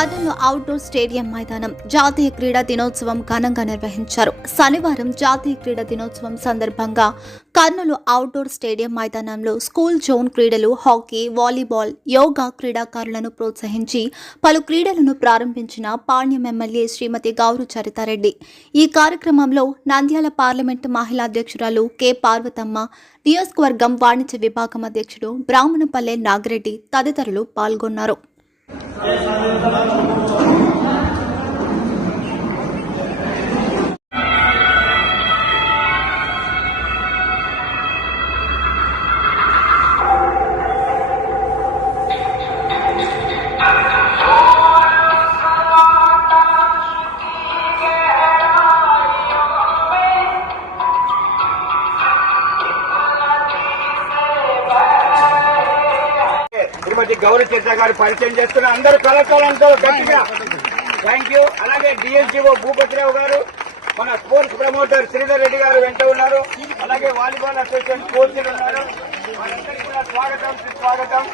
Kurnool outdoor stadium మైదానం జాతీయ క్రీడా దినోత్సవం ఘనంగా నిర్వహించారు. శనివారం జాతీయ క్రీడా దినోత్సవం సందర్భంగా కర్నూలు అవుట్డోర్ స్టేడియం మైదానంలో స్కూల్ జోన్ క్రీడలు, హాకీ, వాలీబాల్, యోగా క్రీడాకారులను ప్రోత్సహించి పలు క్రీడలను ప్రారంభించిన పాణ్యం ఎమ్మెల్యే శ్రీమతి గౌరు చరితారెడ్డి. ఈ కార్యక్రమంలో నంద్యాల పార్లమెంటు మహిళా అధ్యక్షురాలు కె పార్వతమ్మ, నియోజకవర్గం వాణిజ్య విభాగం అధ్యక్షుడు బ్రాహ్మణపల్లె నాగిరెడ్డి తదితరులు పాల్గొన్నారు. శ్రీమతి గౌరీ చరిత గారు పరిచయం చేస్తున్న అందరూ కళాకారులతో గట్టిగా థ్యాంక్ యూ. అలాగే డిఎస్జీఓ భూపతిరావు గారు, మన స్పోర్ట్స్ ప్రమోటర్ శ్రీధర్ రెడ్డి గారు వెంట ఉన్నారు. అలాగే వాలీబాల్ అసోసియేషన్ కోచ్లు ఉన్నారు. వాళ్ళందరికీ కూడా స్వాగతం, సుస్వాగతం.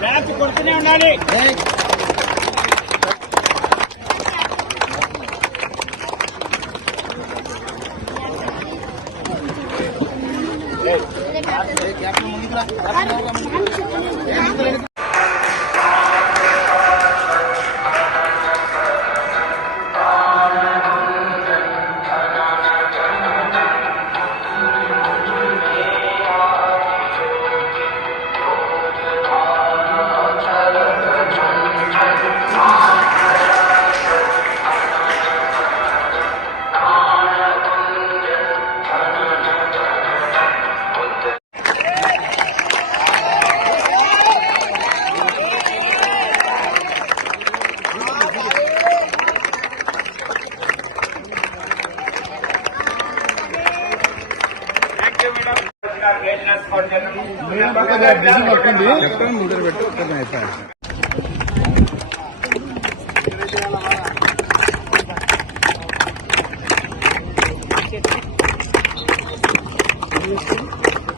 బ్యాచ్ కొడుతూనే ఉండాలి. పెట్టు